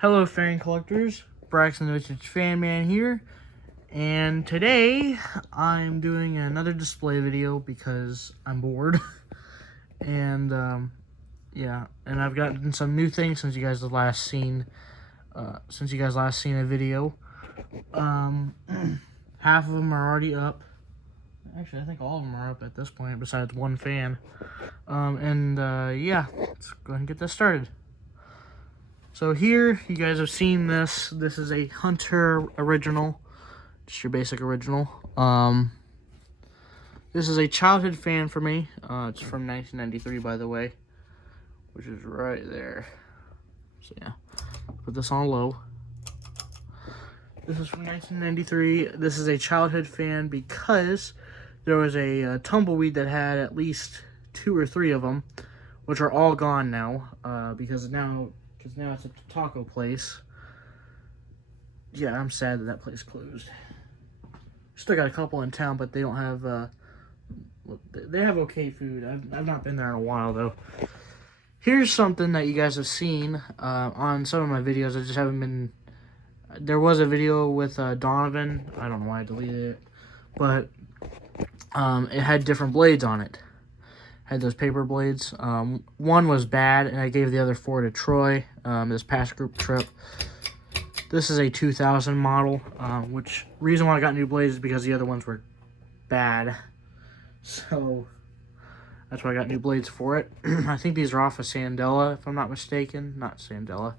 Hello fan collectors, Braxton the Vintage Fan Man here, and today I'm doing another display video because I'm bored, and yeah, and I've gotten some new things since you guys last seen a video. Half of them are already up. Actually, I think all of them are up at this point, besides one fan. Yeah, let's go ahead and get this started. So here, you guys have seen this. This is a Hunter original, just your basic original. This is a childhood fan for me. It's from 1993, by the way, which is right there. So yeah, put this on low. This is from 1993. This is a childhood fan because there was a tumbleweed that had at least 2 or 3 of them, which are all gone now, because now it's a taco place. Yeah, I'm sad that place closed. Still got a couple in town, but they don't have, they have okay food. I've not been there in a while, though. Here's something that you guys have seen on some of my videos. I just haven't been... There was a video with Donovan. I don't know why I deleted it. But it had different blades on it. Had those paper blades. One was bad, and I gave the other 4 to Troy this past group trip. This is a 2000 model, which reason why I got new blades is because the other ones were bad. So that's why I got new blades for it. I think these are off of Sandella, if I'm not mistaken. Not Sandella.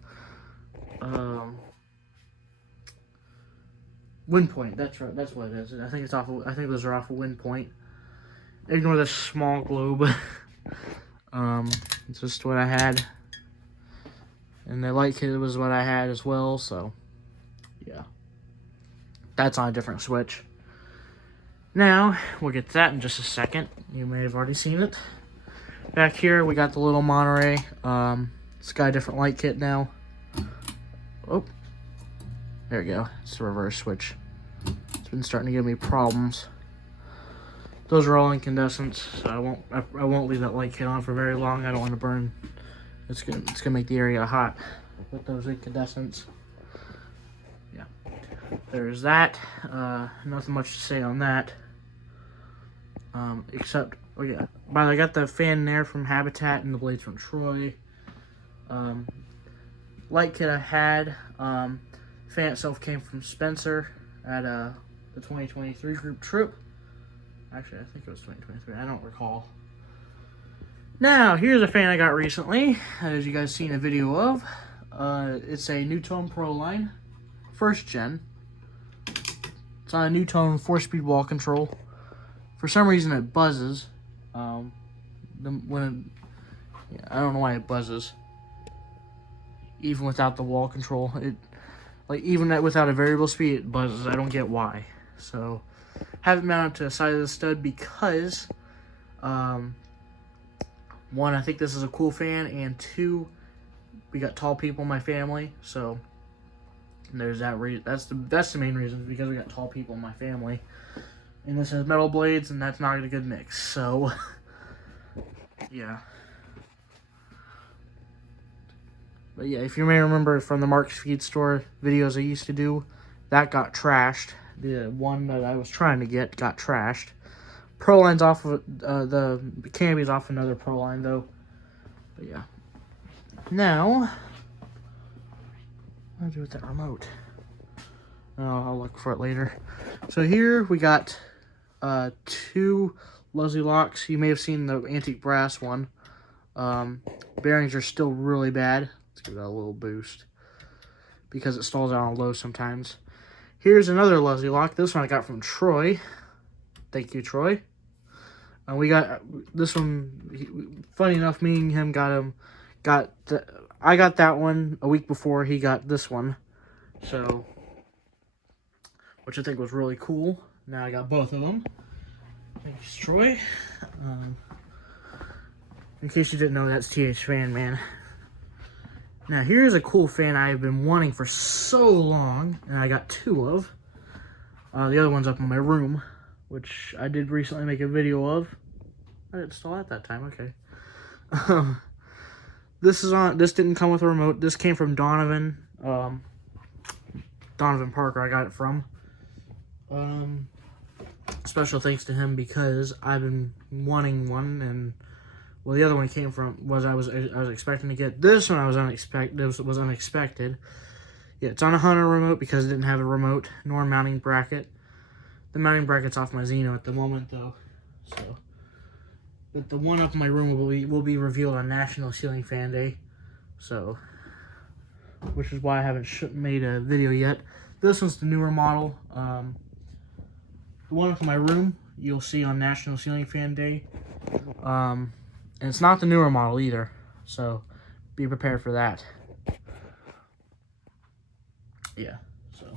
Wind Point. That's right. That's what it is. I think it's off. I think those are off of Wind Point. Ignore this small globe. It's just what I had, and the light kit was what I had as well. So, yeah, that's on a different switch. Now we'll get to that in just a second. You may have already seen it. Back here we got the little Monterey. It's got a different light kit now. Oh, there we go. It's the reverse switch. It's been starting to give me problems. Those are all incandescents, so I won't leave that light kit on for very long. I don't want to burn. It's gonna make the area hot with those incandescents. Yeah, there's that. Nothing much to say on that. Except, oh yeah, but I got the fan there from Habitat and the blades from Troy. Light kit I had. Fan itself came from Spencer at the 2023 group trip. Actually, I think it was 2023. I don't recall. Now, here's a fan I got recently, as you guys seen a video of. It's a Newtone proline, 1st gen. It's on a Newtone 4-speed wall control. For some reason, it buzzes. I don't know why it buzzes. Even without the wall control, even without a variable speed, it buzzes. I don't get why. So, have it mounted to the side of the stud because, 1, I think this is a cool fan, and 2, we got tall people in my family, so there's that reason. That's the main reason, because we got tall people in my family. And this has metal blades, and that's not a good mix. So, yeah. But yeah, if you may remember from the Mark's Feed Store videos I used to do, that got trashed. The one that I was trying to get got trashed. Proline's off of the Camby's off another Proline though. But yeah. Now, what do I do with that remote? Oh, I'll look for it later. So here we got 2 Luzy locks. You may have seen the antique brass one. Bearings are still really bad. Let's give that a little boost because it stalls out on low sometimes. Here's another Luzy lock. This one I got from Troy. Thank you, Troy. We got this one. Funny enough, me and him I got that one a week before he got this one. So, which I think was really cool. Now I got both of them. Thanks, Troy. In case you didn't know, that's TH Fan Man. Now, here's a cool fan I've been wanting for so long, and I got 2 of. The other one's up in my room, which I did recently make a video of. I didn't install it that time, okay. This didn't come with a remote. This came from Donovan. Donovan Parker I got it from. Special thanks to him because I've been wanting one, and well, the other one came from was I was expecting to get this one. This was unexpected. Yeah, it's on a Hunter remote because it didn't have a remote nor mounting bracket. The mounting bracket's off my Xeno at the moment though, so. But the one up in my room will be revealed on National Ceiling Fan Day, so. Which is why I haven't made a video yet. This one's the newer model. The one up in my room you'll see on National Ceiling Fan Day. And it's not the newer model either, so be prepared for that. Yeah, so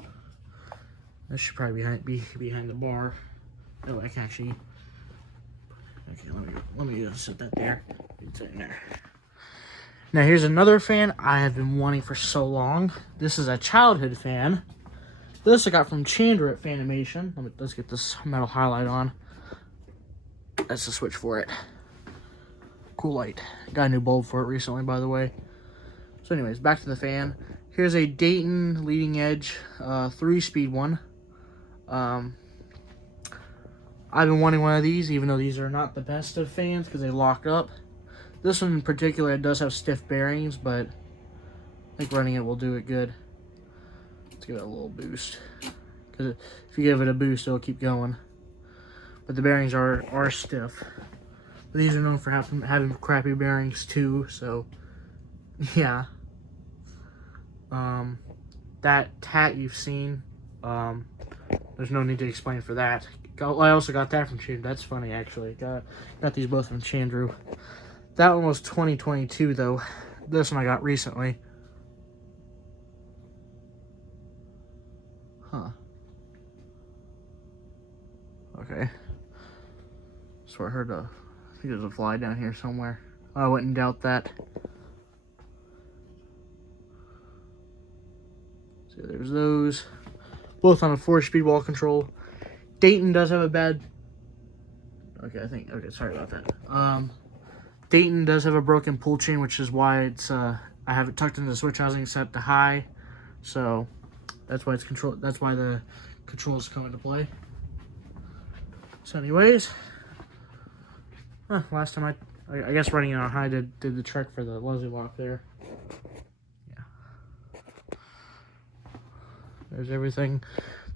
this should probably be behind the bar. Oh, I can actually. Okay, let me just set that there. It's in there. Now here's another fan I have been wanting for so long. This is a childhood fan. This I got from Chandra at Fanimation. Let's get this metal highlight on. That's the switch for it. Cool light. Got a new bulb for it recently, by the way. So anyways, back to the fan. Here's a Dayton leading edge 3-speed one. I've been wanting one of these, even though these are not the best of fans because they lock up. This one in particular, it does have stiff bearings, but I think running it will do it good. Let's give it a little boost, because if you give it a boost, it'll keep going. But the bearings are stiff. But these are known for having crappy bearings too, so yeah. That tat you've seen, there's no need to explain for that. I also got that from Chandru. That's funny, actually. Got these both from Chandru. That one was 2022, though. This one I got recently. Huh. Okay. So I heard I think there's a fly down here somewhere. I wouldn't doubt that. So there's those. Both on a 4-speed wall control. Dayton does have a bad... Okay, sorry about that. Dayton does have a broken pull chain, which is why it's, I have it tucked into the switch housing set to high. So, that's why that's why the controls come into play. So anyways, last time I guess running it on high did the trick for the Luzy lock there. Yeah. There's everything.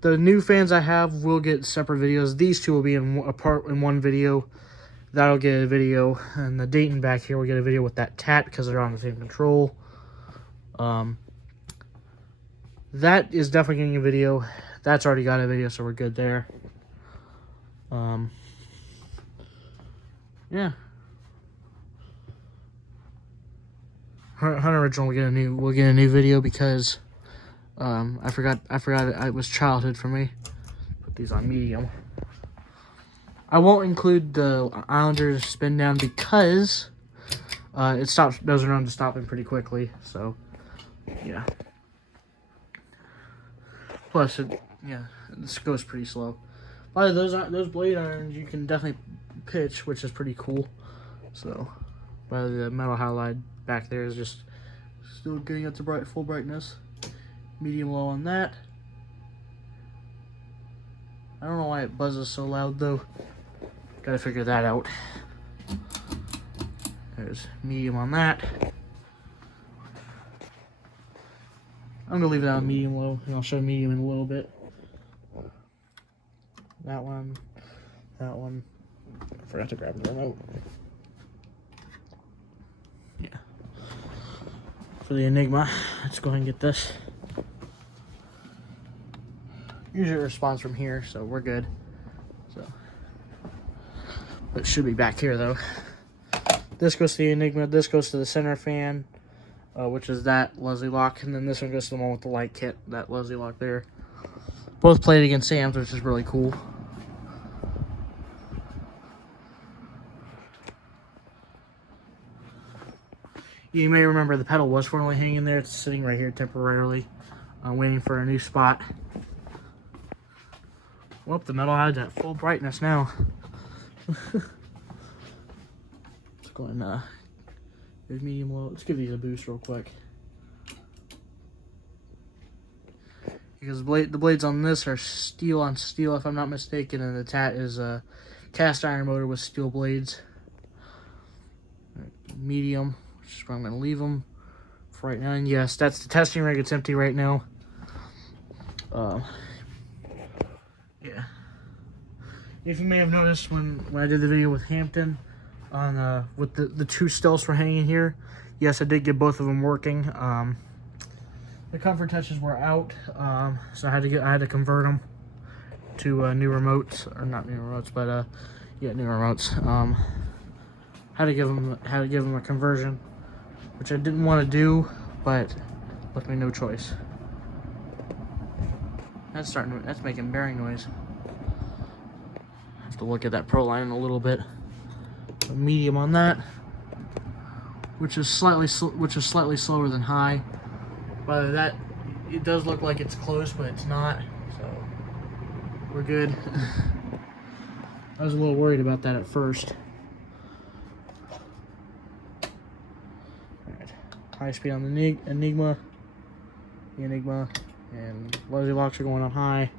The new fans I have will get separate videos. These two will be in one video. That'll get a video. And the Dayton back here will get a video with that tat because they're on the same control. That is definitely getting a video. That's already got a video, so we're good there. Yeah. Hunter Original will get a new video because I forgot it was childhood for me. Put these on medium. I won't include the Islanders spin down because those are known to stop him pretty quickly. So yeah. Plus this goes pretty slow. By those blade irons you can definitely pitch, which is pretty cool. So by the metal highlight back there is just still getting up to full brightness. Medium low on that. I don't know why it buzzes so loud though. Gotta figure that out. There's medium on that. I'm gonna leave it on medium low, and I'll show medium in a little bit. That one. I forgot to grab the remote. Yeah. For the Enigma, let's go ahead and get this. Usually it responds from here, so we're good. So, but it should be back here though. This goes to the Enigma. This goes to the center fan, which is that Luzy lock, and then this one goes to the one with the light kit. That Luzy lock there. Both played against Sam's, which is really cool. You may remember the pedal was formerly hanging there. It's sitting right here temporarily, waiting for a new spot. Well, the metal hides at full brightness now. Let's go and here's medium low. Let's give these a boost real quick. because the blades on this are steel on steel, if I'm not mistaken, and the tat is a cast iron motor with steel blades. Medium, which is where I'm going to leave them for right now. And yes, that's the testing rig. It's empty right now. Yeah. If you may have noticed when I did the video with Hampton on with the two stealths were hanging here, yes, I did get both of them working. The comfort touches were out, so I had to convert them to new remotes, or not new remotes, but yeah, new remotes. Had to give them a conversion, which I didn't want to do, but left me no choice. That's making bearing noise. Have to look at that proline in a little bit. A medium on that, which is slightly slower than high. By that, it does look like it's close, but it's not. So we're good. I was a little worried about that at first. All right, high speed on the enigma, and Luzy locks are going on high.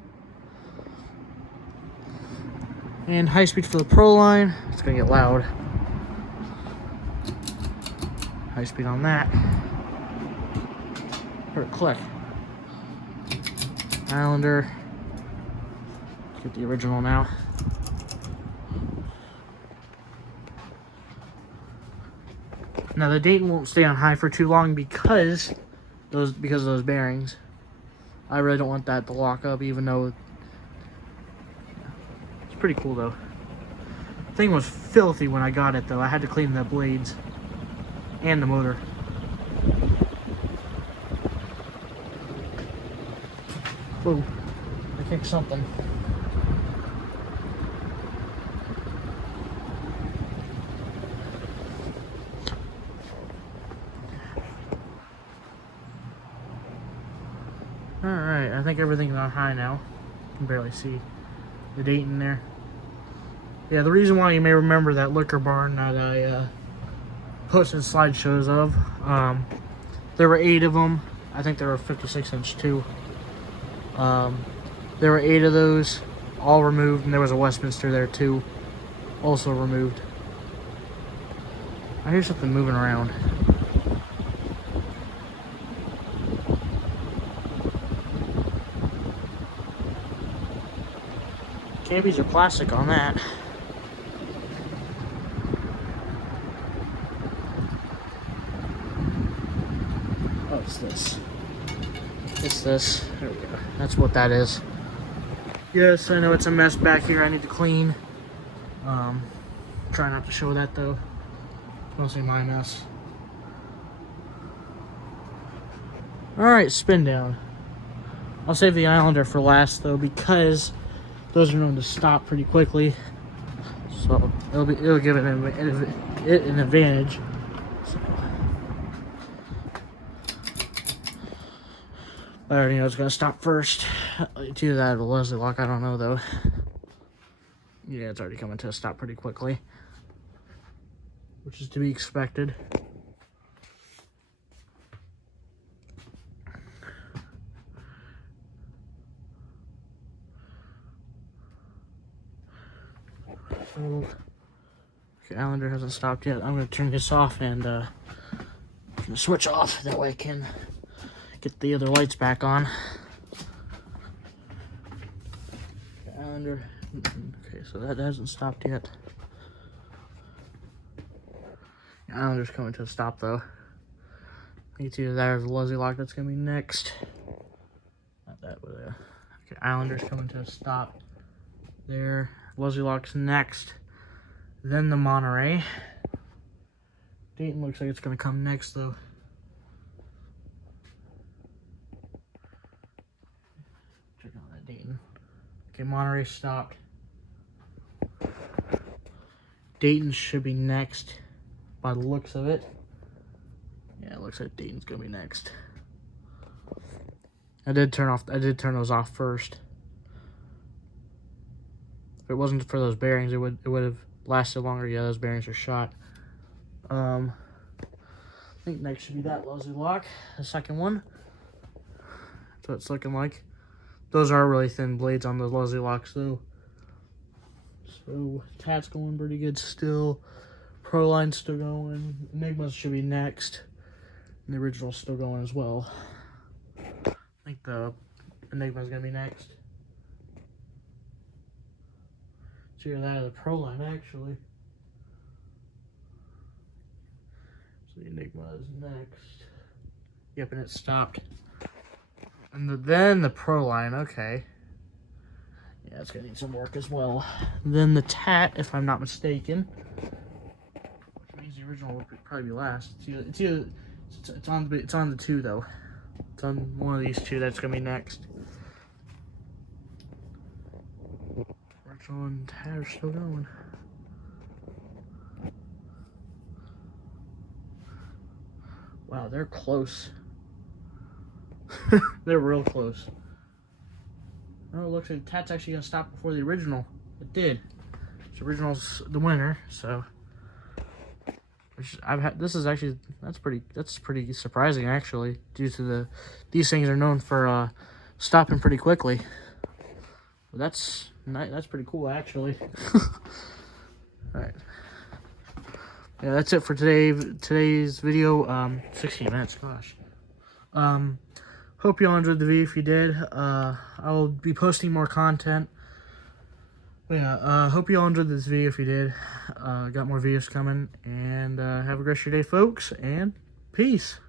And high speed for the proline. It's gonna get loud. High speed on that. Heard a click. Islander. Let's get the original now. Now the Dayton won't stay on high for too long because of those bearings. I really don't want that to lock up, even though it's pretty cool though. The thing was filthy when I got it though. I had to clean the blades and the motor. Whoa, I kicked something. Alright, I think everything's on high now. You can barely see the Dayton there. Yeah, the reason why you may remember that liquor barn that I posted slideshows of, there were 8 of them. I think there were 56-inch too. There were 8 of those, all removed, and there was a Westminster there too, also removed. I hear something moving around. Cambies are plastic on that. Oh, it's this. It's this. There we go. That's what that is. Yes, I know it's a mess back here. I need to clean. Try not to show that though. It's mostly my mess. Alright, spin down. I'll save the Islander for last though, because those are known to stop pretty quickly. So it'll give it an advantage. So, I already know it's gonna stop first. It's either that or Luzy lock, I don't know though. Yeah, it's already coming to a stop pretty quickly, which is to be expected. Okay, Islander hasn't stopped yet. I'm going to turn this off and turn the switch off. That way I can get the other lights back on. Okay, Islander. Okay, so that hasn't stopped yet. Islander's coming to a stop though. I think it's either that or the Luzy lock that's going to be next. Not that, but okay, Islander's coming to a stop there. Luzy lock's next. Then the Monterey. Dayton looks like it's going to come next though. Check out that Dayton. Okay, Monterey stopped. Dayton should be next by the looks of it. Yeah, it looks like Dayton's going to be next. I did turn those off first. If it wasn't for those bearings, it would have lasted longer. Yeah, those bearings are shot. I think next should be that Luzy lock, the second one. That's what it's looking like. those are really thin blades on the Luzy locks though. So Tat's going pretty good still. Proline's still going. Enigma should be next. And the original's still going as well. I think the Enigma's gonna be next. It's either that or the Proline actually. So the Enigma is next. Yep, and it stopped. And then the Proline, okay. Yeah, it's gonna need some work as well. Then the Tat, if I'm not mistaken. Which means the original will probably be last. It's on the two though. It's on one of these two that's gonna be next. Original and Tat are still going. Wow, they're close. They're real close. Oh, it looks like Tat's actually gonna stop before the original. It did. The original's the winner, so that's pretty surprising actually, due to these things are known for stopping pretty quickly. But that's pretty cool actually. All right. Yeah, that's it for today's video. 16 minutes, gosh. Hope you all enjoyed the video. If you did, I will be posting more content. But yeah, hope you all enjoyed this video. If you did, got more videos coming. And have a great rest of your day, folks. And peace.